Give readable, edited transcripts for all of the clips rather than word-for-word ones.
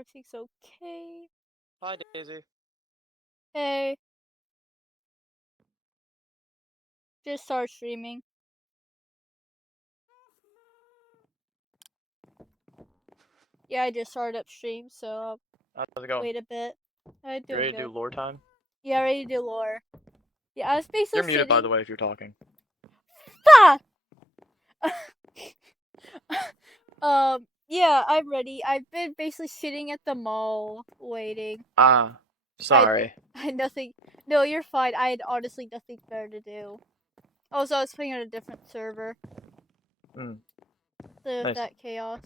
everything's okay. Hi, Daisy. Hey, just start streaming. Yeah, I just started up stream, so How's it going? wait a bit. I'm You doing ready to do good. lore time? Yeah, ready to do lore. Yeah, I was basically You're muted, by the sitting. way, if you're talking. Fuck! Yeah, I'm ready. I've been basically sitting at the mall waiting. Sorry. I had nothing. No, you're fine. I had honestly nothing better to do. Also, I was playing on a different server. Nice. That chaos.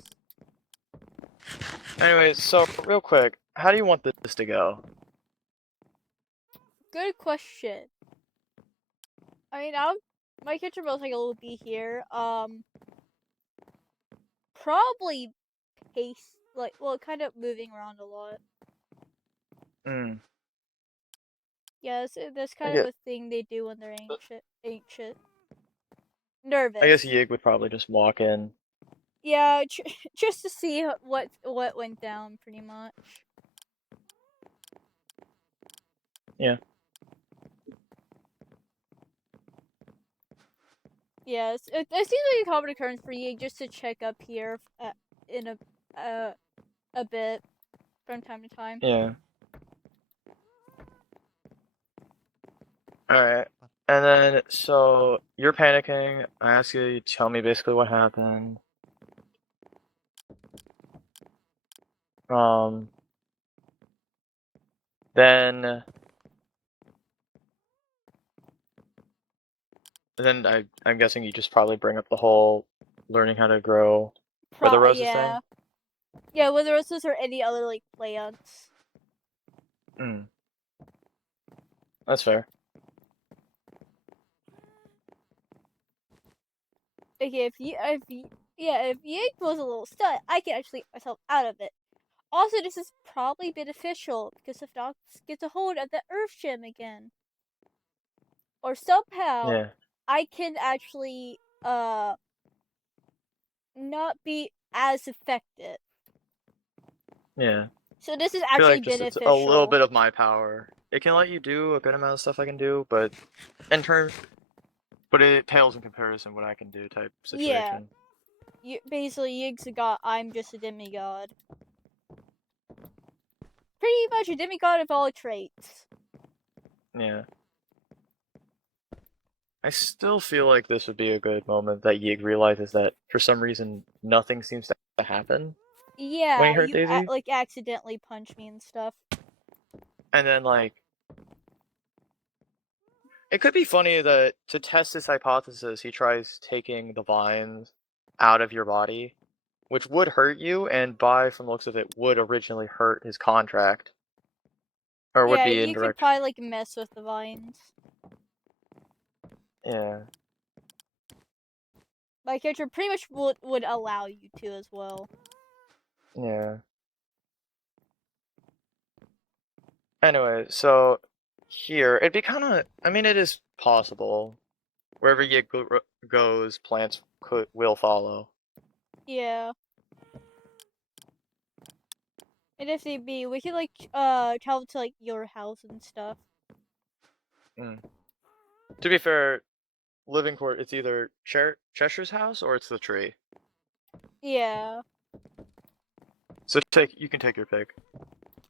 Anyways, so, real quick, how do you want this to go? Good question. I mean, my character most likely will be here. Probably pace, kind of moving around a lot. Yeah, that's kind of a thing they do when they're anxious. Nervous. I guess Yig would probably just walk in. Yeah, just to see what went down, pretty much. Yeah. Yes, it seems like a common occurrence for Yig just to check up here in a bit from time to time. Yeah. Alright. And then, so, you're panicking. I ask you to tell me basically what happened. Then I'm guessing you just probably bring up the whole learning how to grow for the roses thing. Yeah, whether roses or any other like plants. That's fair. Okay, if Yig was a little stud, I can actually get myself out of it. Also, this is probably beneficial because if Nox gets a hold of the Earth Gem again, or somehow I can actually not be as affected. Yeah. So this is I feel actually like just beneficial. it's a little bit of my power. It can let you do a good amount of stuff I can do, but it pales in comparison what I can do type situation. Yeah. Basically, Yig's a god. I'm just a demigod. Pretty much a demigod of all traits. Yeah. I still feel like this would be a good moment that Yig realizes that for some reason nothing seems to happen. Yeah, when he hurt Daisy. like accidentally punch me and stuff. And then like, it could be funny that to test his hypothesis, he tries taking the vines out of your body, which would hurt you, and from the looks of it, would originally hurt his contract. Or would be you indirect. could probably like mess with the vines. Yeah. My character pretty much would allow you to as well. Yeah. Anyway, so here, it'd be kind of, I mean, it is possible. Wherever you goes, plants will follow. Yeah. And if they be, we could like travel to like your house and stuff. To be fair, living court, it's either Cheshire's house or it's the tree. Yeah. So you can take your pick.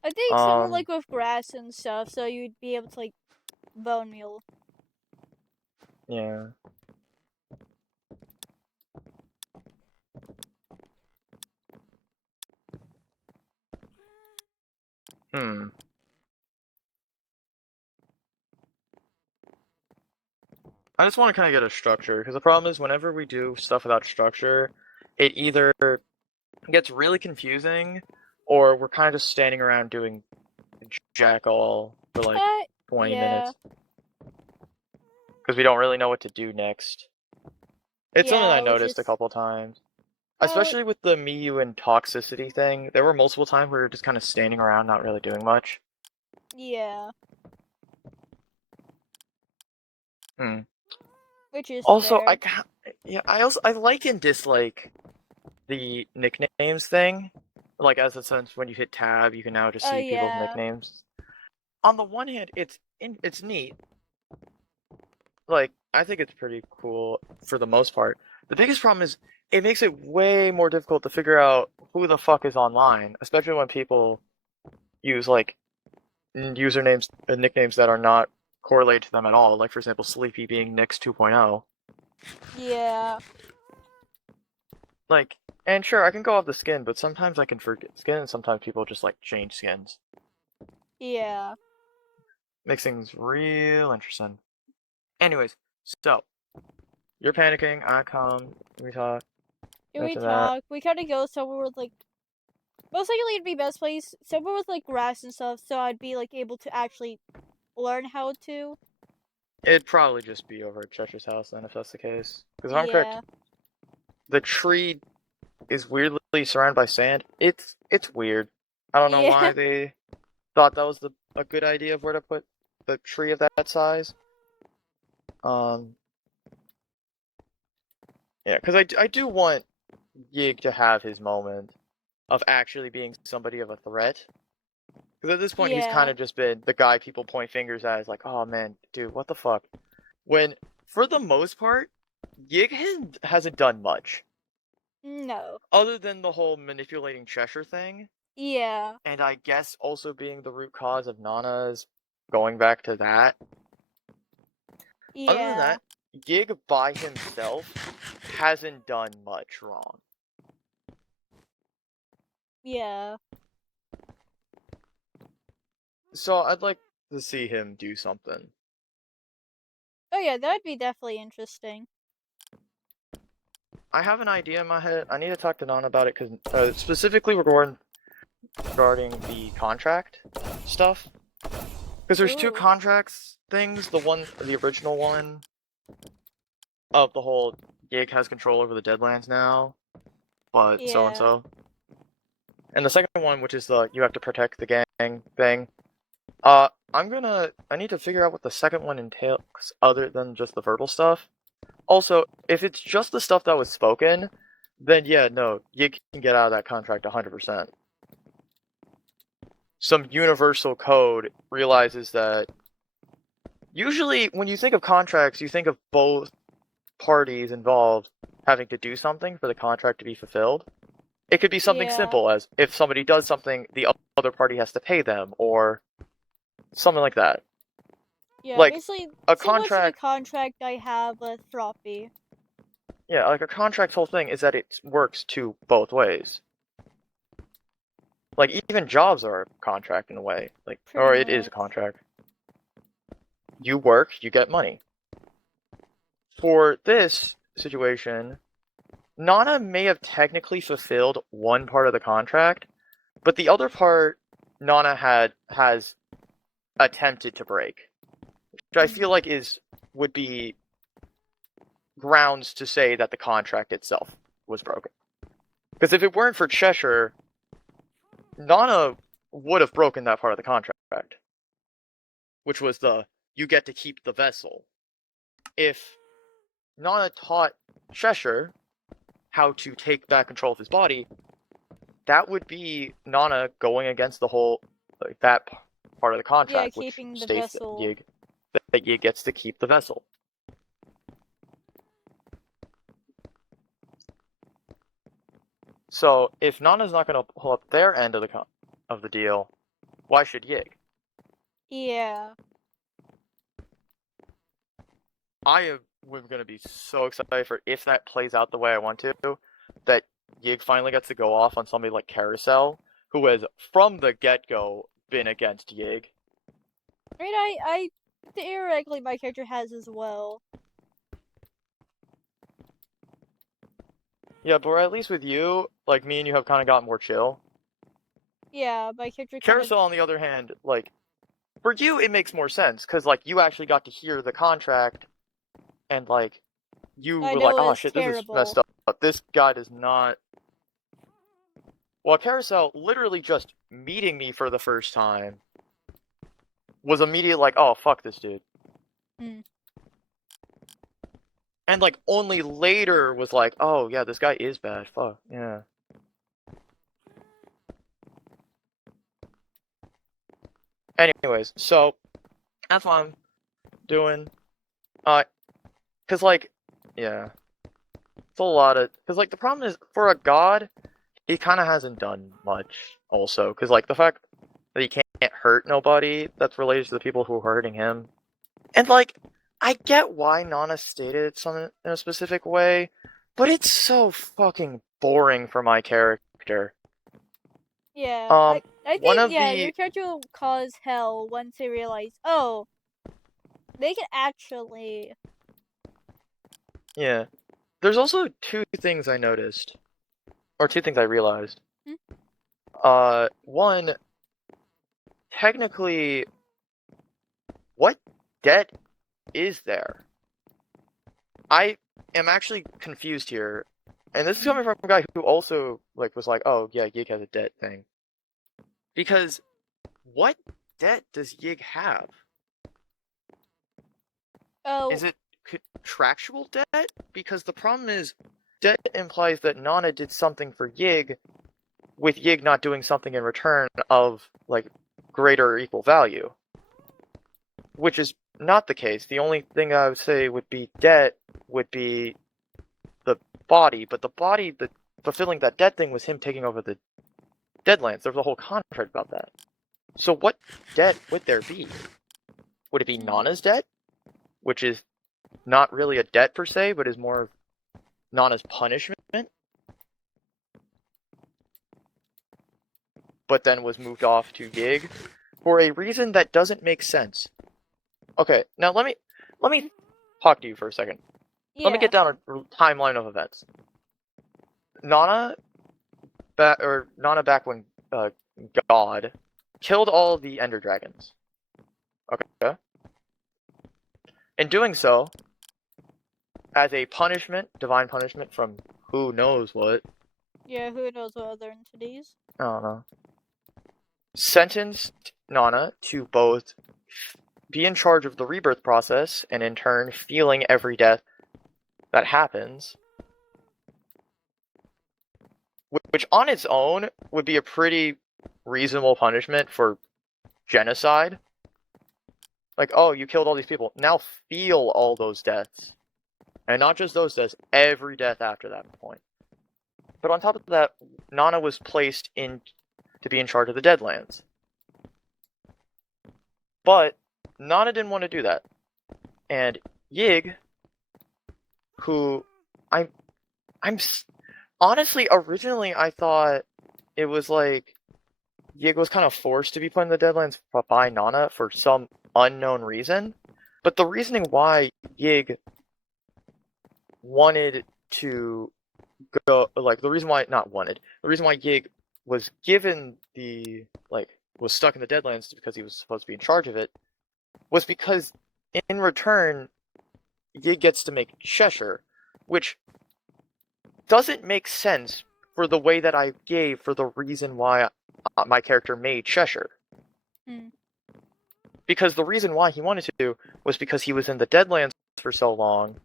I think somewhere like with grass and stuff, so you'd be able to like bone meal. Yeah. I just want to kind of get a structure, because the problem is whenever we do stuff without structure, it either gets really confusing, or we're kind of just standing around doing jack all for like 20 minutes. Because we don't really know what to do next. It's something I noticed a couple times. Especially with the Miyu and toxicity thing, there were multiple times where we were just kind of standing around, not really doing much. Yeah. Which is also fair. I like and dislike the nicknames thing. Like, as a sense, when you hit tab, you can now just Oh see people's yeah. nicknames. On the one hand, it's neat. Like, I think it's pretty cool for the most part. The biggest problem is it makes it way more difficult to figure out who the fuck is online, especially when people use like usernames and nicknames that are not correlated to them at all. Like, for example, Sleepy being Nix 2.0. Yeah. Like, and sure, I can go off the skin, but sometimes I can forget skin, and sometimes people just like change skins. Yeah. Makes things real interesting. Anyways, so you're panicking. I come. We talk. We Mention that. talk. We kind of go somewhere with like most likely it'd be best place somewhere with like grass and stuff, so I'd be like able to actually learn how to. It'd probably just be over at Chester's house then, if that's the case. Because if I'm correct, Yeah. the tree is weirdly surrounded by sand. It's weird. I don't know why Yeah. they thought that was a good idea of where to put the tree of that size. Um, yeah, because I do want Yig to have his moment of actually being somebody of a threat. Because at this point, he's kind Yeah. of just been the guy people point fingers at. Is like, oh man, dude, what the fuck? When, for the most part, Yig hasn't done much. No. Other than the whole manipulating Cheshire thing, Yeah. and I guess also being the root cause of Nana's going back to that. Other than Yeah. that, Yig by himself hasn't done much wrong. Yeah. So I'd like to see him do something. Oh yeah, that'd be definitely interesting. I have an idea in my head. I need to talk to Nana about it because specifically regarding the contract stuff. Because there's two Ooh. contracts things. The original one of the whole Yig has control over the Deadlands now, but so and Yeah. so. And the second one, which is the you have to protect the gang thing. I need to figure out what the second one entails other than just the verbal stuff. Also, if it's just the stuff that was spoken, then yeah, no, you can get out of that contract 100%. Some universal code realizes that usually when you think of contracts, you think of both parties involved having to do something for the contract to be fulfilled. It could be something Yeah. simple as if somebody does something, the other party has to pay them, or something like that. Yeah, Like basically a similar to the contract, contract I have with Froppy. yeah, like a contract's whole thing is that it works to both ways. Like even jobs are a contract in a way, like Pretty or it is a much. contract. You work, you get money. For this situation, Nana may have technically fulfilled one part of the contract, but the other part Nana has attempted to break, which I feel like would be grounds to say that the contract itself was broken. Because if it weren't for Cheshire, Nana would have broken that part of the contract, which was the you get to keep the vessel. If Nana taught Cheshire how to take back control of his body, that would be Nana going against the whole that part of the Yeah, contract, which keeping the states vessel. that Yig gets to keep the vessel. So if Nana's not going to pull up their end of the deal, why should Yig? Yeah. I am going to be so excited for if that plays out the way I want to, that Yig finally gets to go off on somebody like Carousel, who has from the get-go been against Yig. I mean, I theoretically my character has as well. Yeah, but at least with you, like me and you have kind of gotten more chill. Yeah, my character kind of. Carousel, on the other hand, like for you, it makes more sense because like you actually got to hear the contract, and like you I were like, know "Oh is shit, this is messed terrible. up. This guy does not." Well, Carousel literally just meeting me for the first time was immediate like, "Oh fuck this dude," Mm. and like only later was like, "Oh yeah, this guy is bad. Fuck yeah." Anyways, so that's what I'm doing. Cause like, yeah, it's a lot of. Cause like the problem is for a god, he kind of hasn't done much. Also, cause like the fact that he can't hurt nobody that's related to the people who are hurting him, and like, I get why Nana stated something in a specific way, but it's so fucking boring for my character. Yeah, Um, I one think of yeah, your the character will cause hell once they realize, oh, they can actually. yeah, there's also two things I noticed, or two things I realized. Hmm? One, technically, what debt is there? I am actually confused here, and this is coming from a guy who also like was like, "Oh yeah, Yig has a debt thing." Because what debt does Yig have? Oh, Is it contractual debt? Because the problem is, debt implies that Nana did something for Yig, with Yig not doing something in return of like greater or equal value, which is not the case. The only thing I would say would be debt would be the body, but the body, the fulfilling that debt thing was him taking over the Deadlands. There was a whole contract about that. So what debt would there be? Would it be Nana's debt, which is not really a debt per se, but is more of Nana's punishment, but then was moved off to Yig for a reason that doesn't make sense? Okay, now let me talk to you for a second. Let me yeah. get down a timeline of events. Nana, Nana back when God killed all the Ender Dragons. Okay, in doing so, as a punishment, divine punishment from who knows what, Yeah, who knows what other entities? I don't know, sentenced Nana to both be in charge of the rebirth process and in turn feeling every death that happens, which on its own would be a pretty reasonable punishment for genocide. Like, oh, you killed all these people. Now feel all those deaths. And not just those deaths, every death after that point. But on top of that, Nana was placed in to be in charge of the Deadlands. But Nana didn't want to do that. And Yig, who I'm honestly originally I thought it was like Yig was kind of forced to be put in the Deadlands by Nana for some unknown reason. But the reasoning why Yig wanted to go, like the reason why not wanted, the reason why Yig was given the like was stuck in the Deadlands because he was supposed to be in charge of it was because in return Yig gets to make Cheshire, which doesn't make sense for the way that I gave for the reason why my character made Cheshire. Hmm. Because the reason why he wanted to was because he was in the Deadlands for so long,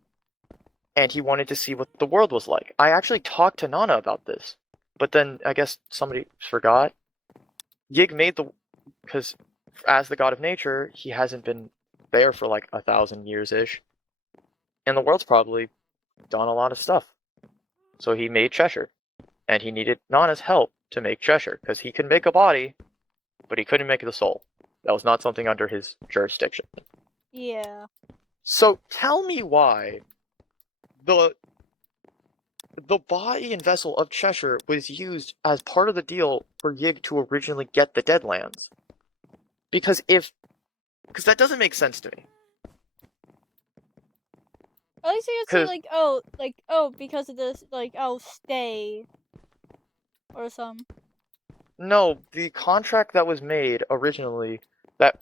and he wanted to see what the world was like. I actually talked to Nana about this, but then I guess somebody forgot. Yig made the because as the god of nature, he hasn't been there for like 1,000 years ish, and the world's probably done a lot of stuff. So he made Cheshire, and he needed Nana's help to make Cheshire because he could make a body, but he couldn't make the soul. That was not something under his jurisdiction. Yeah. So tell me why the the body and vessel of Cheshire was used as part of the deal for Yig to originally get the Deadlands. Because that doesn't make sense to me. At least you could say Because like, because of this, like, I'll stay or some. no, the contract that was made originally that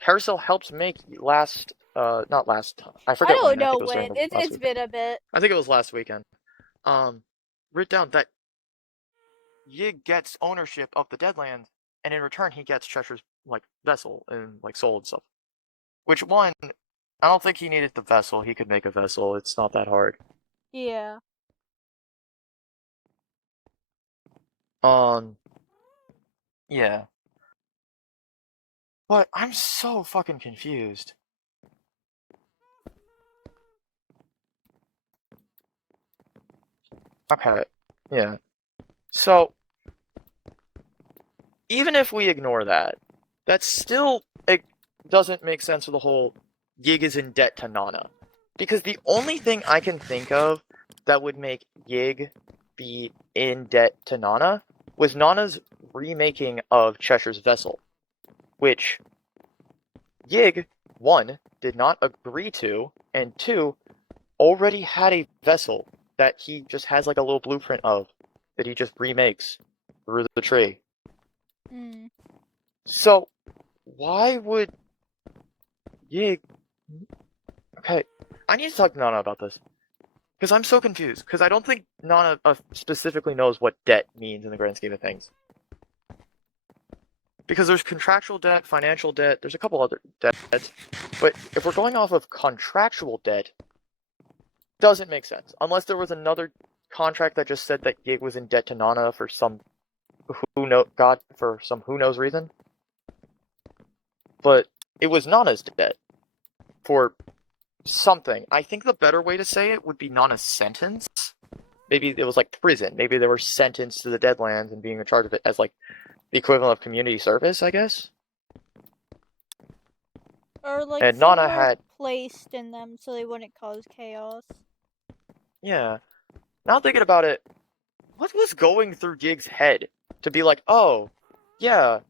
Carousel helped make last, not last, I I forget don't when. I know think it was during when. the last It's weekend. been a bit. I think it was last weekend. Written down that Yig gets ownership of the Deadlands, and in return he gets Cheshire's like vessel and like soul and stuff. Which one? I don't think he needed the vessel. He could make a vessel. It's not that hard. Yeah. Um, yeah. But I'm so fucking confused. Okay, yeah. So, even if we ignore that, that still it doesn't make sense for the whole Yig is in debt to Nana. Because the only thing I can think of that would make Yig be in debt to Nana was Nana's remaking of Cheshire's Vessel, which Yig, one, did not agree to, and two, already had a vessel that he just has like a little blueprint of that he just remakes through the tree. Mm. So why would Yig? Okay, I need to talk to Nana about this because I'm so confused. Because I don't think Nana specifically knows what debt means in the grand scheme of things. Because there's contractual debt, financial debt, there's a couple other debts, but if we're going off of contractual debt, doesn't make sense unless there was another contract that just said that Yig was in debt to Nana for some who knows reason. But it was Nana's debt for something. I think the better way to say it would be Nana's sentence. Maybe it was like prison. Maybe they were sentenced to the Deadlands and being in charge of it as like the equivalent of community service, I guess. Or like And some Nana were had placed in them so they wouldn't cause chaos. yeah. Now thinking about it, what was going through Yig's head to be like, oh, yeah,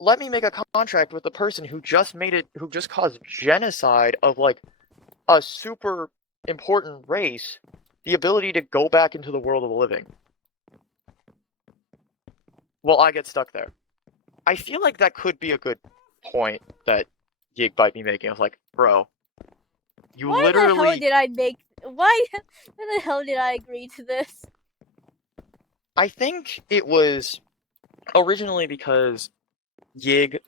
let me make a contract with the person who just caused genocide of like a super important race, the ability to go back into the world of the living. Well, I get stuck there. I feel like that could be a good point that Yig might be making. I was like, bro, you Why the hell literally. did I make? Why the hell did I agree to this? I think it was originally because Yig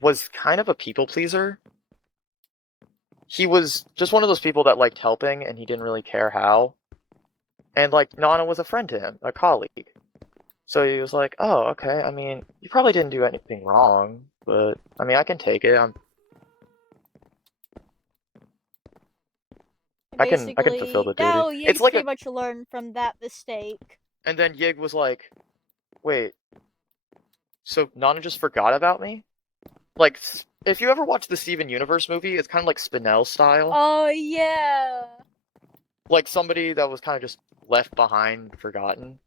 was kind of a people pleaser. He was just one of those people that liked helping and he didn't really care how. And like Nana was a friend to him, a colleague. So he was like, "Oh, okay. I mean, you probably didn't do anything wrong, but I mean, I can take it. I can fulfill Basically, the duty." now It's Yig's like pretty a much learned from that mistake. and then Yig was like, "Wait, so Nana just forgot about me?" Like if you ever watch the Steven Universe movie, it's kind of like Spinell style. Oh yeah. Like somebody that was kind of just left behind, forgotten.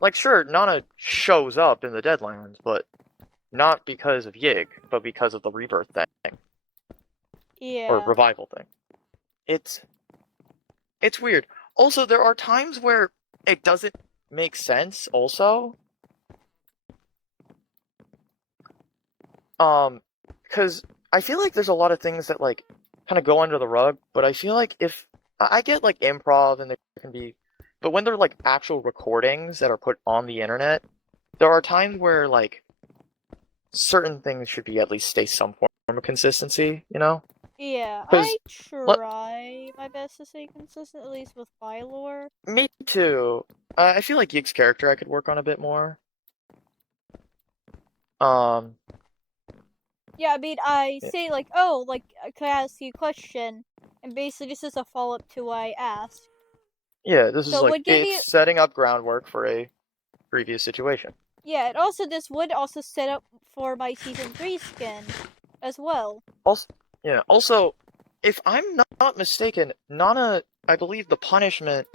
Like sure, Nana shows up in the Deadlands, but not because of Yig, but because of the rebirth thing or Yeah. revival thing. It's weird. Also, there are times where it doesn't make sense. Also, because I feel like there's a lot of things that like kind of go under the rug. But I feel like if I get like improv and there can be, but when they're like actual recordings that are put on the internet, there are times where like certain things should be at least stay some form of consistency. You know, Yeah, because I try my best to stay consistent, at least with my lore. me too. I feel like Geek's character I could work on a bit more. Um, Yeah, I mean, I yeah, say like, oh, like, could I ask you a question? And basically, this is a follow-up to what I asked. yeah, this is So it like would give it's you, setting up groundwork for a previous situation. yeah, and also this would also set up for my season 3 skin as well. Also, yeah. Also, if I'm not mistaken, Nana, I believe the punishment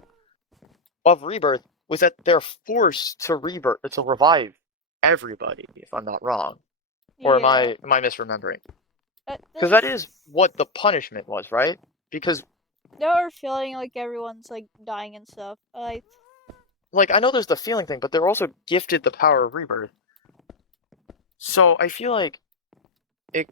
of rebirth was that they're forced to revive everybody. If I'm not wrong, or Yeah. am I misremembering? Because This that is, is what the punishment was, right? Because they are feeling like everyone's like dying and stuff. like I know there's the feeling thing, but they're also gifted the power of rebirth. So I feel like it.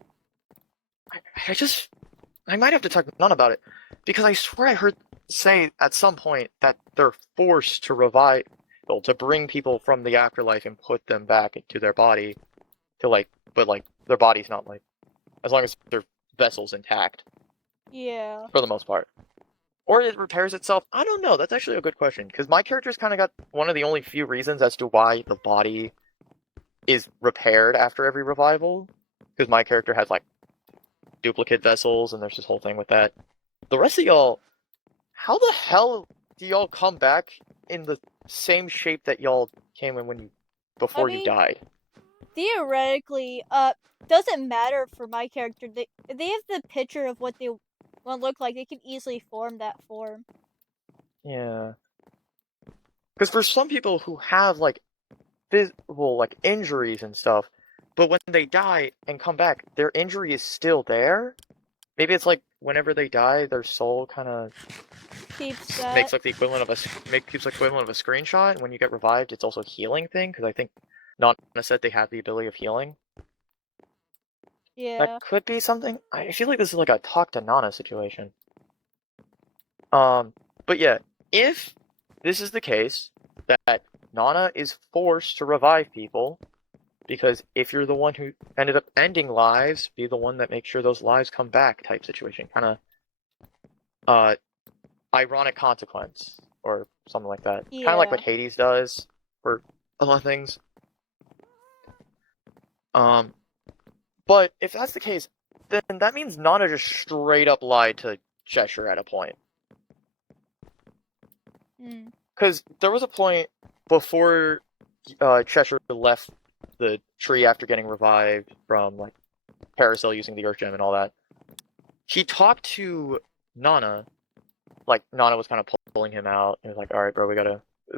I might have to talk to None about it because I swear I heard say at some point that they're forced to revive, well, to bring people from the afterlife and put them back into their body to like, but like their body's not like, as long as their vessel's intact Yeah. for the most part, or it repairs itself. I don't know. That's actually a good question because my character's kind of got one of the only few reasons as to why the body is repaired after every revival, because my character has like duplicate vessels, and there's this whole thing with that. The rest of y'all, how the hell do y'all come back in the same shape that y'all came in when you before you died? Theoretically, doesn't matter for my character. They have the picture of what they want to look like. They can easily form that form. Yeah. Because for some people who have like physical like injuries and stuff, but when they die and come back, their injury is still there. Maybe it's like whenever they die, their soul kind of makes like the equivalent of keeps the equivalent of a screenshot. And when you get revived, it's also a healing thing because I think Nana said they have the ability of healing. Yeah. That could be something. I feel like this is like a talk to Nana situation. But yeah, if this is the case, that Nana is forced to revive people, because if you're the one who ended up ending lives, be the one that makes sure those lives come back type situation. Kind of, ironic consequence, or something like that. Yeah. Kind of like what Hades does for a lot of things. But if that's the case, then that means Nana just straight up lied to Cheshire at a point. Because there was a point before Cheshire left the tree after getting revived from like Parasail using the Earth Gem and all that. He talked to Nana, like Nana was kind of pulling him out. He was like, "All right, bro,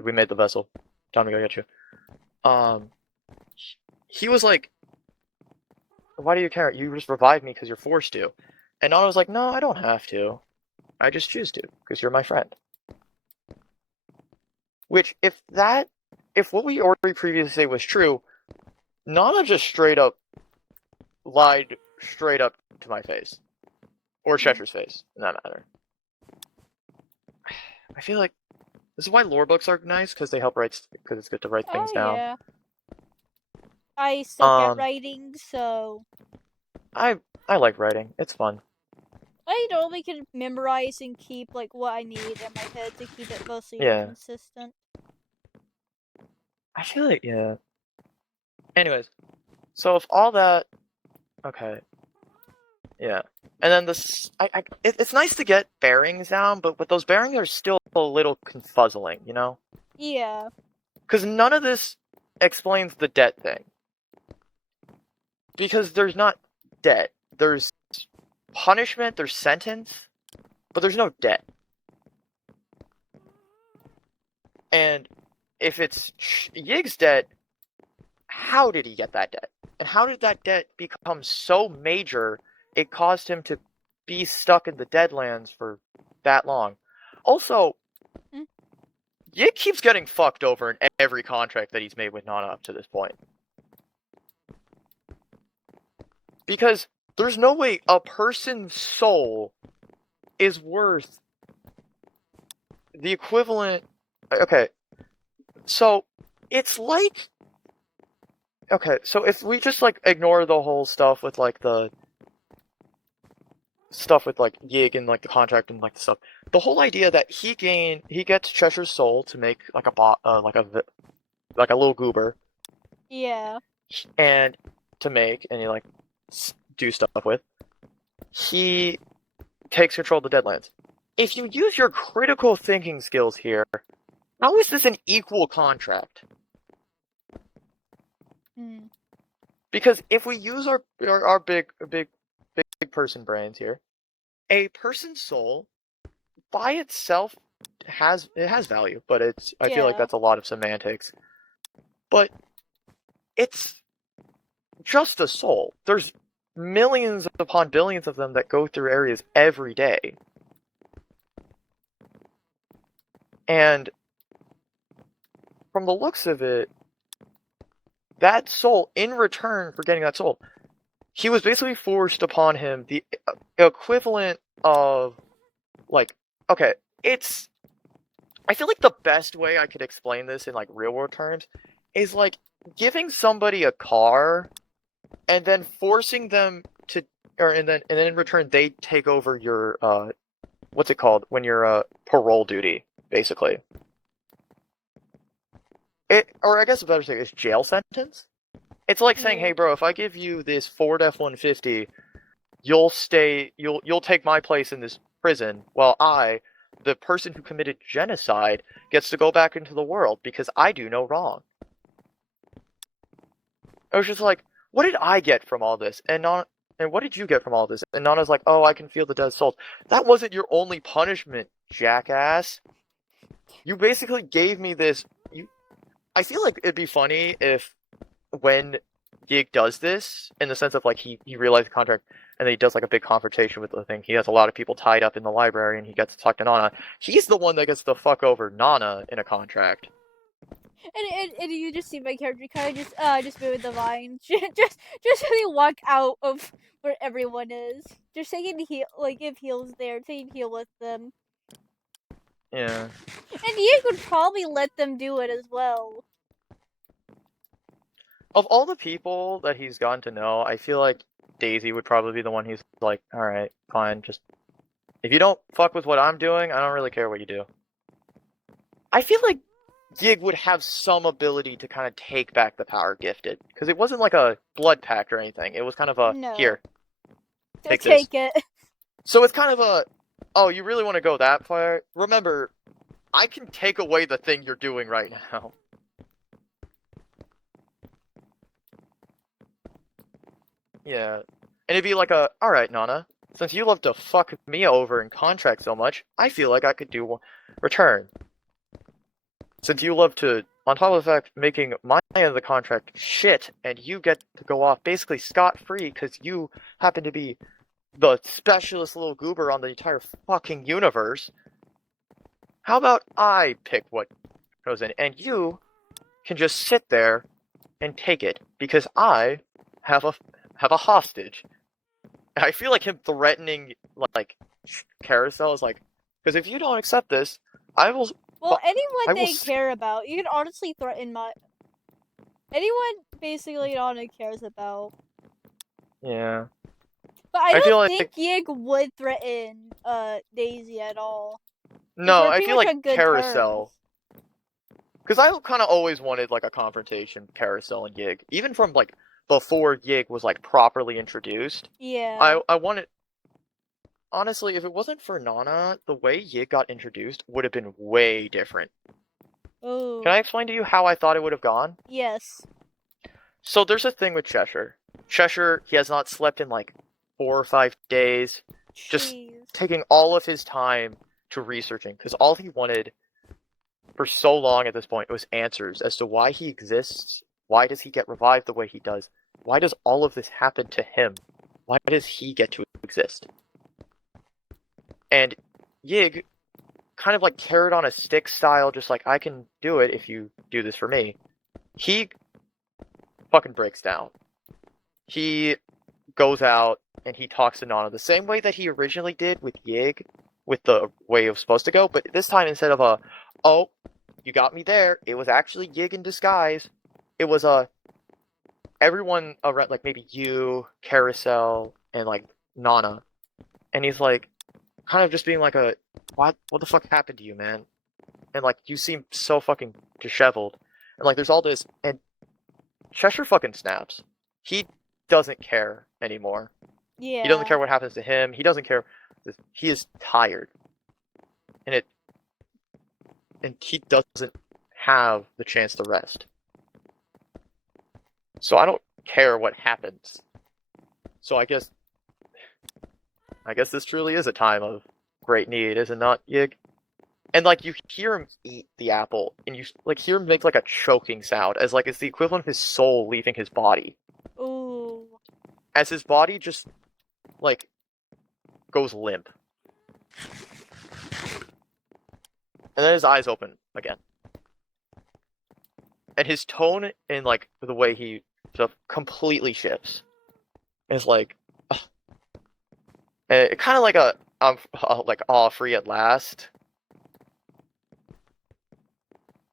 we made the vessel. Time to go get you." He was like, "Why do you care? You just revived me because you're forced to." And Nana was like, "No, I don't have to. I just choose to because you're my friend." Which, if what we already previously say was true, Nana just straight up lied straight up to my face. Or Cheshire's face, in that matter. I feel like this is why lore books are nice, because they help write, because it's good to write things down. Yeah. I suck at writing, so I like writing. It's fun. I only can memorize and keep like what I need in my head to keep it mostly consistent. I feel like Anyways, so if all that, okay, yeah, and then this, it's nice to get bearings down, but those bearings are still a little confuzzling, you know? Yeah. Because none of this explains the debt thing. Because there's not debt. There's punishment, there's sentence, but there's no debt. And if it's Yig's debt, how did he get that debt? And how did that debt become so major it caused him to be stuck in the Deadlands for that long? Also, Yig keeps getting fucked over in every contract that he's made with Nana up to this point. Because there's no way a person's soul is worth the equivalent. Okay, so it's like. Okay, so if we just like ignore the whole stuff with like the stuff with like Yig and like the contract and like the stuff, the whole idea that he gets Cheshire's soul to make like like a little goober. Yeah. And to make and you like do stuff with. He takes control of the Deadlands. If you use your critical thinking skills here, how is this an equal contract? Because if we use our big person brains here, a person's soul by itself has value, but I feel like that's a lot of semantics. But it's just a soul. There's millions upon billions of them that go through areas every day. And from the looks of it, that soul, in return for getting that soul, he was basically forced upon him the equivalent of, like, okay, it's... I feel like the best way I could explain this in, like, real-world terms is, like, giving somebody a car and then forcing them to... and then in return, they take over your, what's it called? When you're, parole duty, basically. Or I guess a better thing is jail sentence? It's like saying, Yeah. hey, bro, if I give you this Ford F-150, you'll take my place in this prison, while I, the person who committed genocide, gets to go back into the world because I do no wrong. I was just like, what did I get from all this? And what did you get from all this? And Nana's like, oh, I can feel the dead souls. That wasn't your only punishment, jackass. You basically gave me this. I feel like it'd be funny if when Yig does this, in the sense of like he realized the contract and then he does like a big confrontation with the thing. He has a lot of people tied up in the library and he gets to talk to Nana. He's the one that gets to fuck over Nana in a contract. And you just see my character kind of just moving the vines, just really walk out of where everyone is, just taking heal, like if heal's there, taking heal with them. Yeah. And Yig would probably let them do it as well. Of all the people that he's gotten to know, I feel like Daisy would probably be the one who's like, alright, fine, just if you don't fuck with what I'm doing, I don't really care what you do. I feel like Yig would have some ability to kind of take back the power gifted, because it wasn't like a blood pact or anything. It was kind of a, No. here, Take this. it. So it's kind of a, oh, you really want to go that far? Remember, I can take away the thing you're doing right now. Yeah. And it'd be like a, alright, Nana, since you love to fuck me over in contract so much, I feel like I could do return. Since you love to, on top of the fact, making my end of the contract shit, and you get to go off basically scot-free because you happen to be the specialist little goober on the entire fucking universe, how about I pick what goes in, and you can just sit there and take it, because I have a hostage. I feel like him threatening, like, Carousel is like, because if you don't accept this, I will. Well, I anyone will they care about, you can honestly threaten my. Anyone basically Nana cares about. Yeah. But I I feel don't like think Yig would threaten Daisy at all. no, We're I pretty feel much like on good Carousel. terms. Because I kind of always wanted like a confrontation, Carousel and Yig, even from like before Yig was like properly introduced. Yeah. I wanted. Honestly, if it wasn't for Nana, the way Yig got introduced would have been way different. Oh. Can I explain to you how I thought it would have gone? Yes. So there's a thing with Cheshire. Cheshire, he has not slept in like 4 or 5 days, just Jeez. taking all of his time to researching, because all he wanted for so long at this point was answers as to why he exists, why does he get revived the way he does, why does all of this happen to him, why does he get to exist? And Yig, kind of like carrot on a stick style, just like, I can do it if you do this for me, he fucking breaks down. He goes out and he talks to Nana the same way that he originally did with Yig, with the way it was supposed to go, but this time instead of a, oh, you got me there, it was actually Yig in disguise. It was everyone around, like maybe you, Carousel, and like Nana. And he's like, kind of just being like a, what the fuck happened to you, man? And like, you seem so fucking disheveled. And like, there's all this, and Cheshire fucking snaps. He doesn't care anymore. Yeah. He doesn't care what happens to him. He doesn't care. He is tired. And he doesn't have the chance to rest. So I don't care what happens. So I guess this truly is a time of great need, is it not, Yig? And like, you hear him eat the apple, and you like hear him make like a choking sound, as like it's the equivalent of his soul leaving his body. Ooh. As his body just like goes limp. And then his eyes open again. And his tone and like the way he stuff completely shifts. It's like, kind of like a like aw, free at last.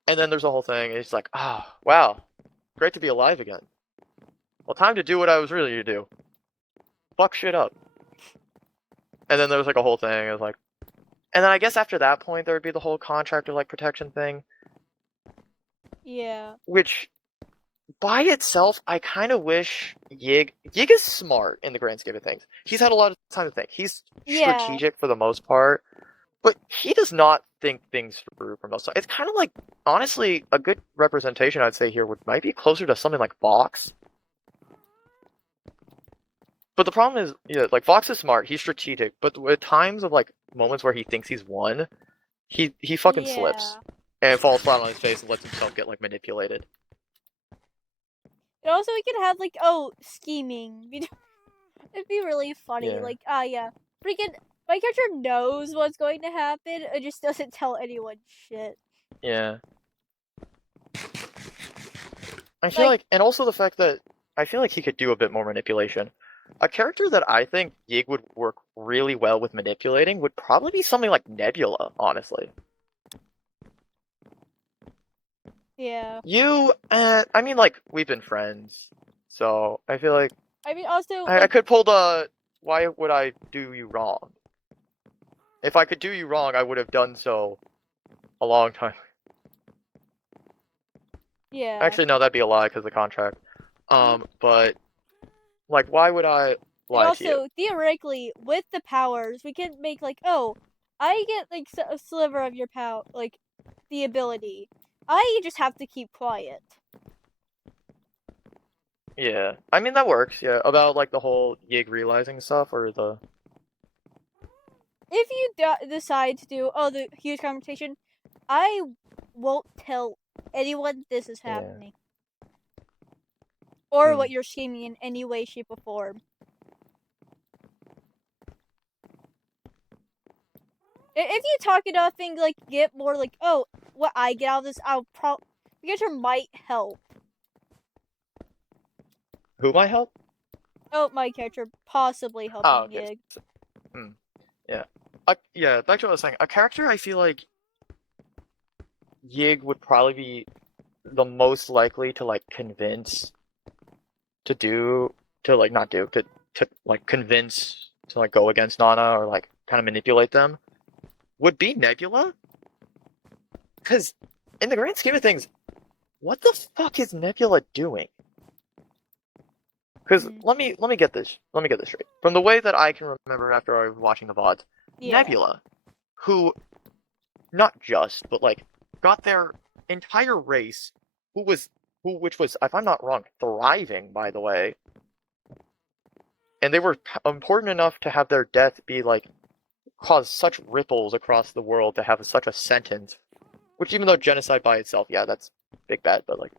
And then there's a whole thing, and it's like, ah, wow, great to be alive again. Well, time to do what I was really to do. Fuck shit up. And then there was like a whole thing. It was like, and then I guess after that point there would be the whole contractor like protection thing. Yeah. Which by itself, I kind of wish Yig is smart in the grand scheme of things. He's had a lot of time to think. He's Yeah. strategic for the most part, but he does not think things through for most. It's kind of like, honestly, a good representation I'd say here might be closer to something like Vox. But the problem is, yeah, like Vox is smart, he's strategic, but at times of like moments where he thinks he's won, he fucking slips and falls flat on his face and lets himself get like manipulated. And also we could have like scheming. It'd be really funny. Yeah. Like yeah, freaking my character knows what's going to happen. It just doesn't tell anyone shit. Yeah. I feel like, and also the fact that I feel like he could do a bit more manipulation. A character that I think Yig would work really well with manipulating would probably be something like Nebula, honestly. Yeah. I mean, like, we've been friends, so I feel like I mean, also I could pull the why would I do you wrong? If I could do you wrong, I would have done so a long time. Yeah. Actually, no, that'd be a lie because of the contract. But like, why would I lie to you? Also, theoretically, with the powers, we can make like, I get like a sliver of your power, like the ability. I just have to keep quiet. Yeah, I mean that works. Yeah, about like the whole Yig realizing stuff or the. If you decide to do the huge confrontation, I won't tell anyone this is happening. Or what you're scheming in any way, shape, or form. If you talk enough and like get more like, what I get out of this, I'll probably the character might help. Who might help? Oh, my character possibly helping Yig. Yeah. Yeah, back to what I was saying. A character I feel like Yig would probably be the most likely to like convince to like convince to like go against Nana or like kind of manipulate them would be Nebula. Because in the grand scheme of things, what the fuck is Nebula doing? Because let me get this straight. From the way that I can remember after I was watching the VODs, Nebula, who not just, but like got their entire race, which was, if I'm not wrong, thriving, by the way. And they were important enough to have their death be like cause such ripples across the world to have such a sentence. Which, even though genocide by itself, yeah, that's big bad, but like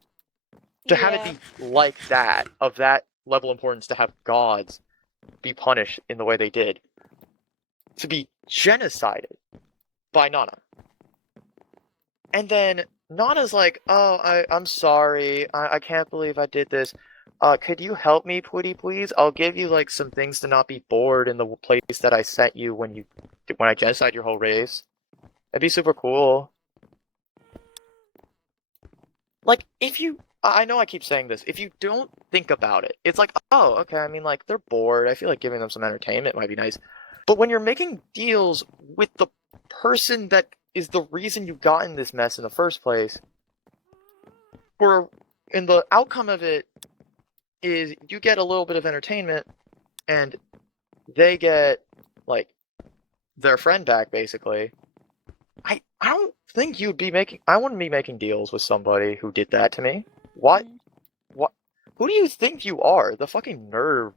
to have it be like that, of that level of importance, to have gods be punished in the way they did, to be genocided by Nana. And then Nana's like, oh, I'm sorry, I can't believe I did this. Could you help me, please? I'll give you like some things to not be bored in the place that I sent you when I genocide your whole race. That'd be super cool. Like, I know I keep saying this, if you don't think about it, it's like, oh, okay, I mean, like, they're bored, I feel like giving them some entertainment might be nice. But when you're making deals with the person that is the reason you got in this mess in the first place, and the outcome of it is you get a little bit of entertainment, and they get, like, their friend back, basically. I don't think I wouldn't be making deals with somebody who did that to me. What? Who do you think you are? The fucking nerve.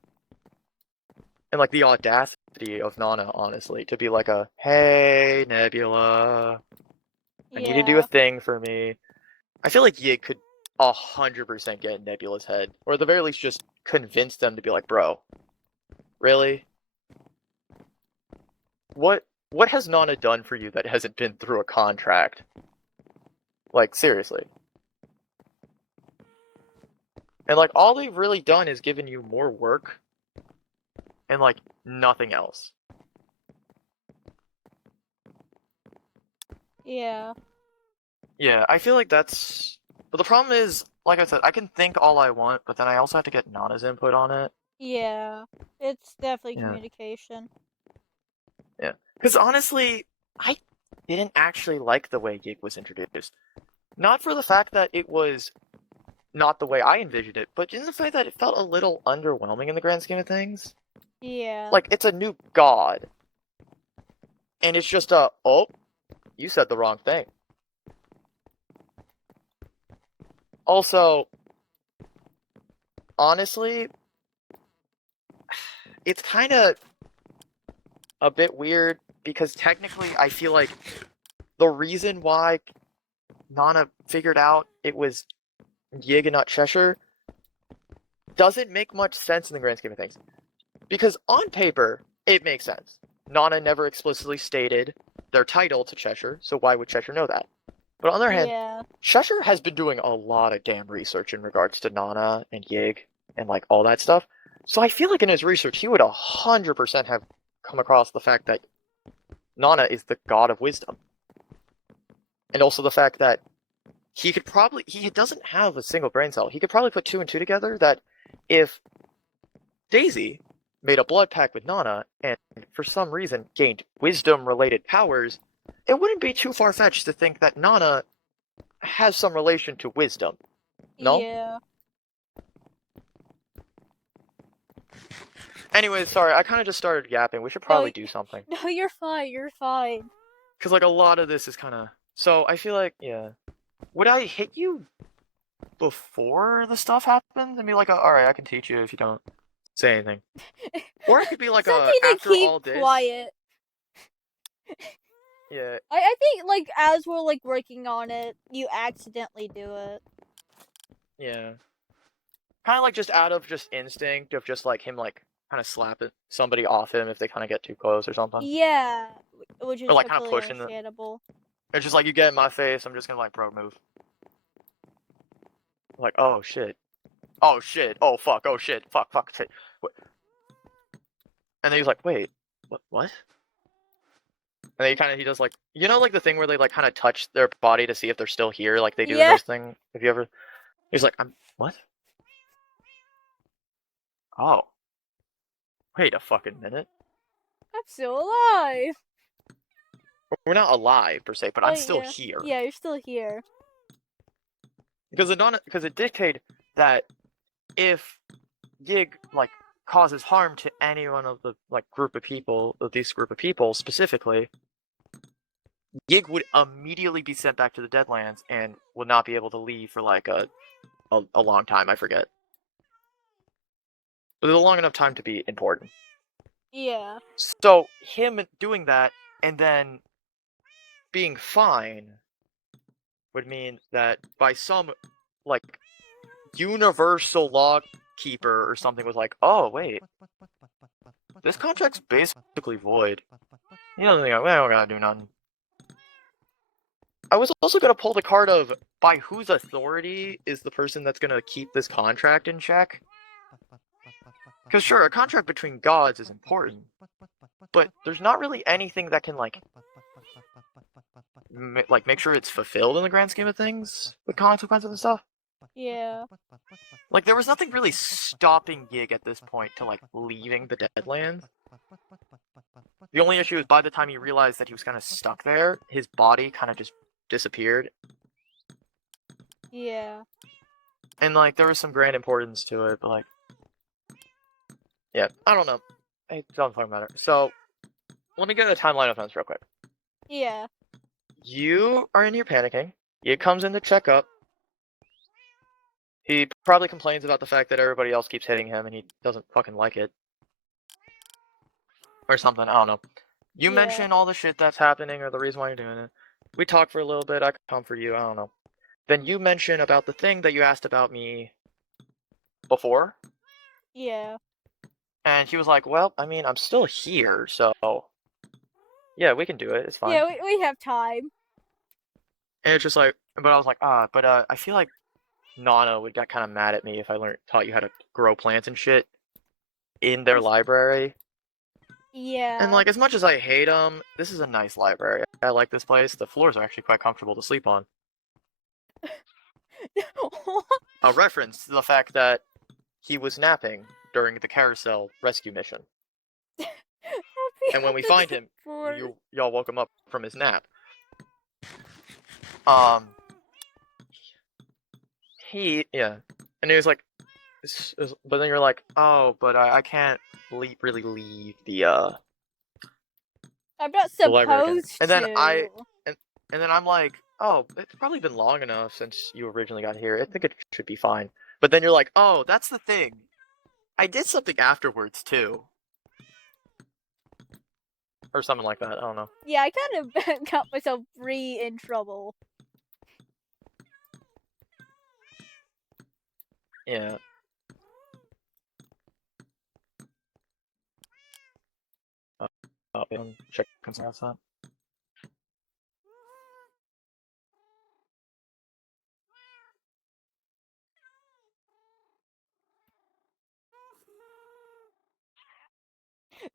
And like the audacity of Nana, honestly, to be like hey, Nebula, I need you to do a thing for me. I feel like Yig could 100% get in Nebula's head, or at the very least just convince them to be like, bro, really? What has Nana done for you that hasn't been through a contract? Like, seriously. And like, all they've really done is given you more work and like nothing else. Yeah. Yeah, I feel like that's. But the problem is, like I said, I can think all I want, but then I also have to get Nana's input on it. Yeah, it's definitely communication. Yeah, because honestly, I didn't actually like the way Yig was introduced. Not for the fact that it was not the way I envisioned it, but in the fact that it felt a little underwhelming in the grand scheme of things. Yeah. Like, it's a new god. And it's just oh, you said the wrong thing. Also, honestly, it's kind of a bit weird because technically I feel like the reason why Nana figured out it was Yig and not Cheshire doesn't make much sense in the grand scheme of things. Because on paper, it makes sense. Nana never explicitly stated their title to Cheshire, so why would Cheshire know that? But on the other hand, Yeah. Cheshire has been doing a lot of damn research in regards to Nana and Yig and like all that stuff. So I feel like in his research, he would 100% have come across the fact that Nana is the god of wisdom. And also the fact that he doesn't have a single brain cell. He could probably put 2 and 2 together that if Daisy made a blood pact with Nana and for some reason gained wisdom related powers, it wouldn't be too far fetched to think that Nana has some relation to wisdom. No? Yeah. Anyway, sorry, I kind of just started yapping. We should probably do something. No, you're fine. You're fine. Because, like, a lot of this is kind of... So, I feel like, yeah. Would I hit you before the stuff happens? And be like, alright, I can teach you if you don't say anything. Or it could be like Something to after keep all this... quiet. Yeah. I think, like, as we're, like, working on it, you accidentally do it. Yeah. Kind of like just out of just instinct of just, like, him, like, kind of slapping somebody off him if they kind of get too close or something. Yeah. Which is Or, like, kind of totally pushing the... understandable. It's just like, you get in my face, I'm just gonna, like, bro move. Like, oh shit. Oh shit. Oh fuck. Oh shit. Fuck. Fuck. Shit. What? And then he's like, wait. What? And then he does like, you know, like the thing where they like kind of touch their body to see if they're still here, like they do in this thing. Have you ever? He's like, what? Oh. Wait a fucking minute. I'm still alive. We're not alive per se, but I'm still here. Yeah, you're still here. Because it dictated that if Yig like causes harm to any one of the like this group of people specifically, Yig would immediately be sent back to the Deadlands and would not be able to leave for like a long time. I forget, but it's a long enough time to be important. Yeah. So him doing that and then being fine would mean that by some like universal law keeper or something was like, oh wait, this contract's basically void. You don't think we don't gotta do nothing. I was also gonna pull the card of by whose authority is the person that's gonna keep this contract in check. Because sure, a contract between gods is important, but there's not really anything that can like make sure it's fulfilled in the grand scheme of things with consequences and stuff. Yeah. Like there was nothing really stopping Yig at this point to like leaving the Deadlands. The only issue is by the time he realized that he was kind of stuck there, his body kind of just disappeared. Yeah. And like there was some grand importance to it, but like, yeah, I don't know. It doesn't fucking matter. So let me get a timeline of events real quick. Yeah. You are in here panicking. Yig comes in to check up. He probably complains about the fact that everybody else keeps hitting him and he doesn't fucking like it. Or something, I don't know. You mention all the shit that's happening or the reason why you're doing it. We talk for a little bit, I comfort you, I don't know. Then you mention about the thing that you asked about me before. Yeah. And he was like, well, I mean, I'm still here, so... Yeah, we can do it, it's fine. Yeah, we have time. And it's just like, but I was like, I feel like Nana would get kind of mad at me if I taught you how to grow plants and shit in their library. Yeah. And like, as much as I hate them, this is a nice library. I like this place. The floors are actually quite comfortable to sleep on. A reference to the fact that he was napping during the carousel rescue mission. And when we find him, y'all woke him up from his nap. yeah, and he was like, but then you're like, oh, but I can't really leave I'm not the library again. supposed And then to. and then I'm like, oh, it's probably been long enough since you originally got here. I think it should be fine. But then you're like, oh, that's the thing. I did something afterwards too, or something like that. I don't know. Yeah, I kind of got myself in trouble. Yeah. Check something else out.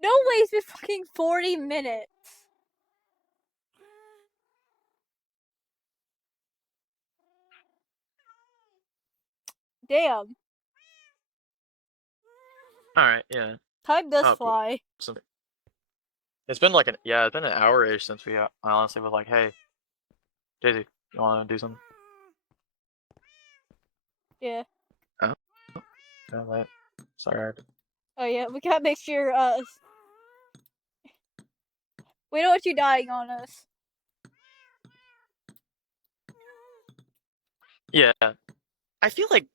No way, it's been fucking 40 minutes. Damn. All right. Yeah. Time does Oh, cool. fly. It's been like it's been an hour-ish since I honestly was like, hey, Daisy, you want to do something? Yeah. Oh, no, wait. Sorry. Oh yeah, we gotta make sure, we don't want you dying on us. Yeah. I feel like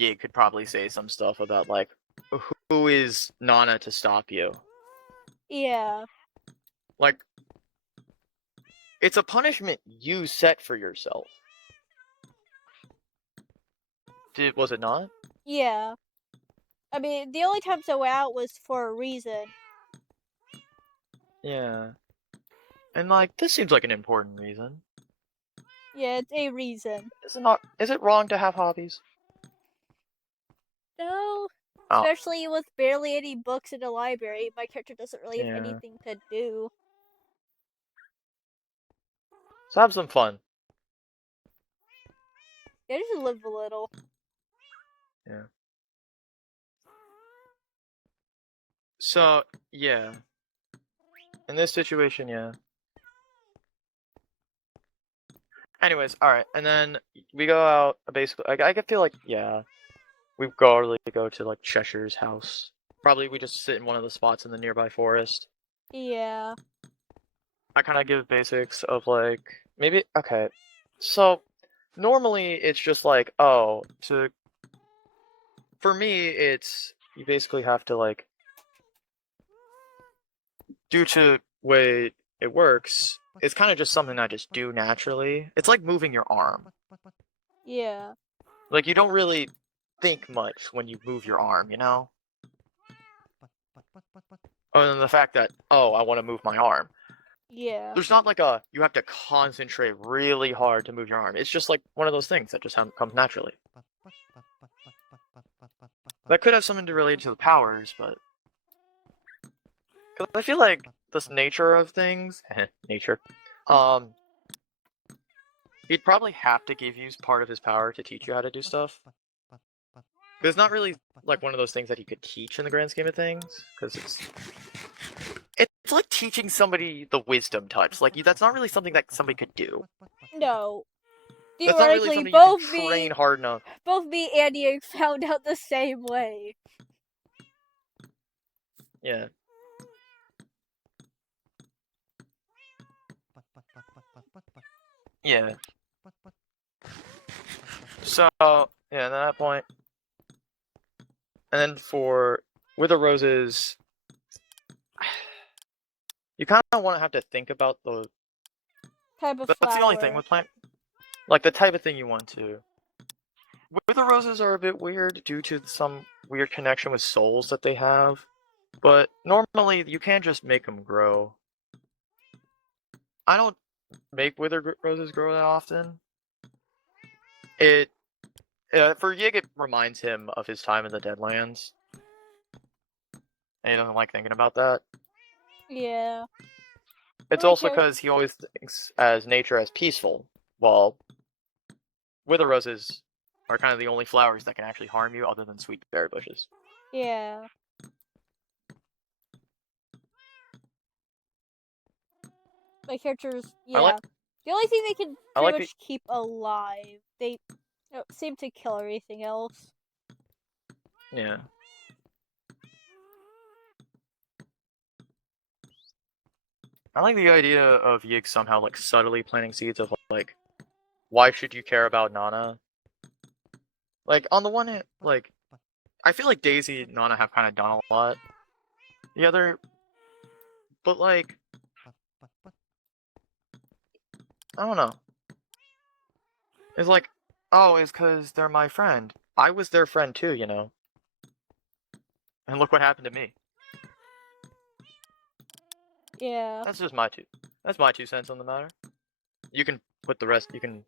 Yig could probably say some stuff about like, who is Nana to stop you? Yeah. Like, it's a punishment you set for yourself. Was it not? Yeah. I mean, the only times I went out was for a reason. Yeah. And like, this seems like an important reason. Yeah, it's a reason. Is it wrong to have hobbies? No. Oh. Especially with barely any books in the library, my character doesn't really have Yeah. anything to do. So have some fun. Yeah, just live a little. Yeah. So, yeah. In this situation, yeah. Anyways, alright, and then we go out, basically, I could feel like, yeah, we go to, like, Cheshire's house. Probably we just sit in one of the spots in the nearby forest. Yeah. I kind of give basics of, like, maybe, okay, so, normally it's just like, oh, for me, it's, you basically have to, like, due to way it works, it's kind of just something I just do naturally. It's like moving your arm. Yeah. Like, you don't really think much when you move your arm, you know? Other than the fact that, oh, I want to move my arm. Yeah. There's not like you have to concentrate really hard to move your arm. It's just like one of those things that just comes naturally. That could have something to relate to the powers, but... Cause I feel like this nature of things... nature. He'd probably have to give you part of his power to teach you how to do stuff. It's not really like one of those things that he could teach in the grand scheme of things, because it's like teaching somebody the wisdom touch. Like, that's not really something that somebody could do. No. That's not really Theoretically, something you can train hard enough. both me and you found out the same way. Yeah. Yeah. So, yeah, at that point. And then for Wither Roses, you kind of want to have to think about the... Type of That's flower. the only thing with plant... Like, the type of thing you want to... Wither Roses are a bit weird due to some weird connection with souls that they have. But normally, you can't just make them grow. I don't make Wither Roses grow that often. For Yig, it reminds him of his time in the Deadlands. And he doesn't like thinking about that. Yeah. It's also because he always thinks as nature as peaceful, while Wither Roses are kind of the only flowers that can actually harm you other than sweet berry bushes. Yeah. My characters, yeah. The only thing they can pretty much keep alive, they Seem to kill everything else. Yeah. I like the idea of Yig somehow like subtly planting seeds of like, why should you care about Nana? Like on the one hand, like I feel like Daisy and Nana have kind of done a lot. The other, but like I don't know. It's like, oh, it's because they're my friend. I was their friend too, you know. And look what happened to me. Yeah. That's just my two. That's my 2 cents on the matter. You can put the rest. You can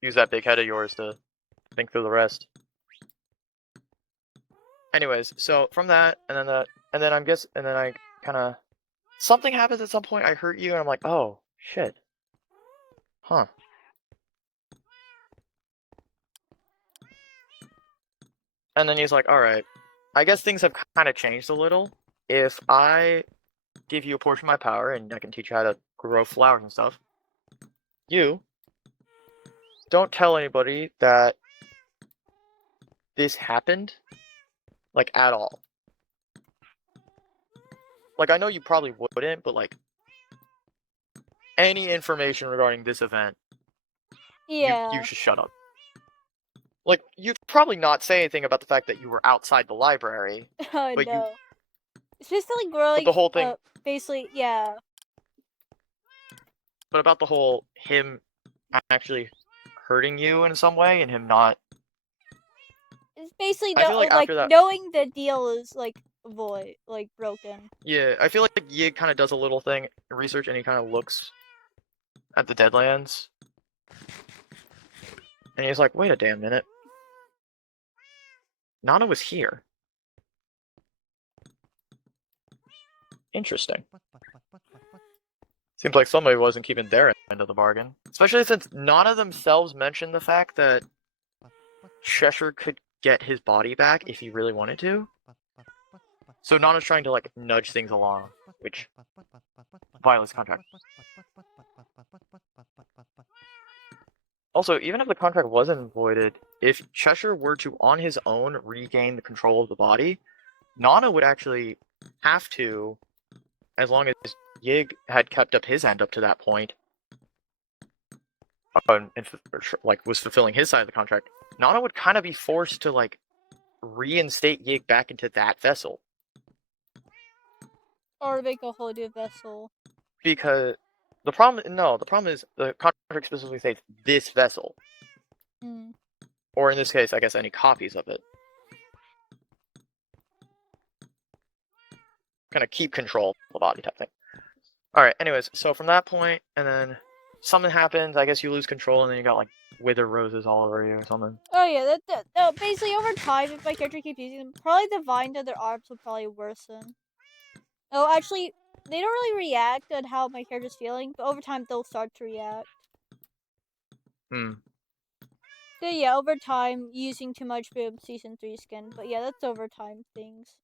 use that big head of yours to think through the rest. Anyways, so from that, and then I kind of something happens at some point. I hurt you, and I'm like, oh shit, huh. And then he's like, all right, I guess things have kind of changed a little. If I give you a portion of my power and I can teach you how to grow flowers and stuff, you don't tell anybody that this happened, like at all. Like I know you probably wouldn't, but like any information regarding this event, Yeah. you should shut up. Like you'd probably not say anything about the fact that you were outside the library, I but know. It's just like we're like the whole thing, basically yeah. but about the whole him actually hurting you in some way and him not. It's basically I feel like like after that, knowing the deal is like broken. yeah, I feel like Yig kind of does a little thing in research and he kind of looks at the Deadlands and he's like, wait a damn minute, Nana was here. Interesting. Seems like somebody wasn't keeping their end of the bargain. Especially since Nana themselves mentioned the fact that Cheshire could get his body back if he really wanted to. So Nana's trying to like nudge things along, which violates contract. Also, even if the contract wasn't voided, if Cheshire were to on his own regain the control of the body, Nana would actually have to, as long as Yig had kept up his end up to that point, and like was fulfilling his side of the contract, Nana would kind of be forced to like reinstate Yig back into that vessel Or make a whole new vessel. because the problem is the contract specifically states this vessel, or in this case, I guess any copies of it. Kind of keep control of the body type thing. All right. Anyways, so from that point, and then something happens. I guess you lose control, and then you got like wither roses all over you or something. Oh yeah, that basically over time, if my character keeps using them, probably the vine to their arms will probably worsen. Oh, actually, they don't really react on how my character's feeling, but over time they'll start to react. Hmm. So yeah, over time, using too much boom season 3 skin, but yeah, that's over time things.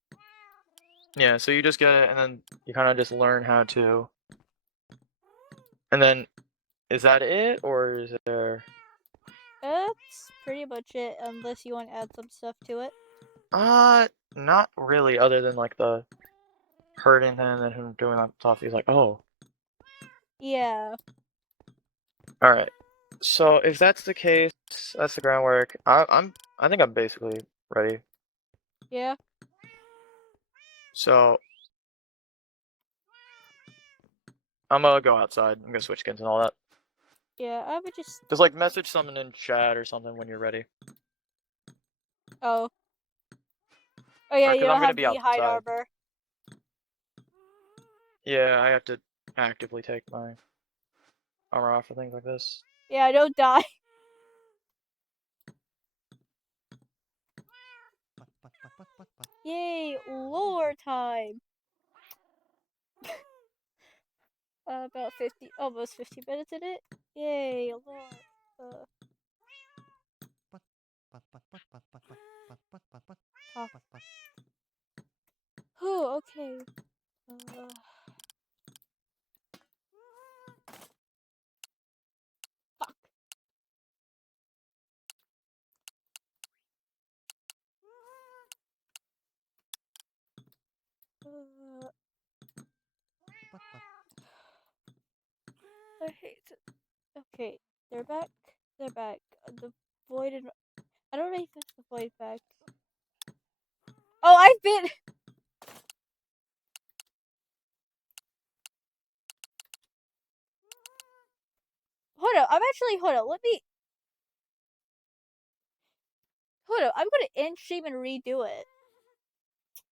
Yeah. So you just get it, and then you kind of just learn how to. And then, is that it, or is there? That's pretty much it, unless you want to add some stuff to it. Not really. Other than like the hurting him and him doing that stuff. He's like, oh. Yeah. All right. So if that's the case, that's the groundwork. I think I'm basically ready. Yeah. So I'm gonna go outside. I'm gonna switch skins and all that. Yeah, I would just. Just like message someone in chat or something when you're ready. Oh. Oh yeah, Alright, you 'cause I'm don't gonna have be the hide outside. armor. Yeah, I have to actively take my armor off for things like this. Yeah, don't die. Yay, lore time. About 50, almost 50 minutes in it. Yay, lore. Oh, okay. I hate it. Okay, they're back. They're back. The void and I don't really think the void back. Oh, I've been. Hold up. Hold up. Let me. Hold up. I'm gonna end stream and redo it.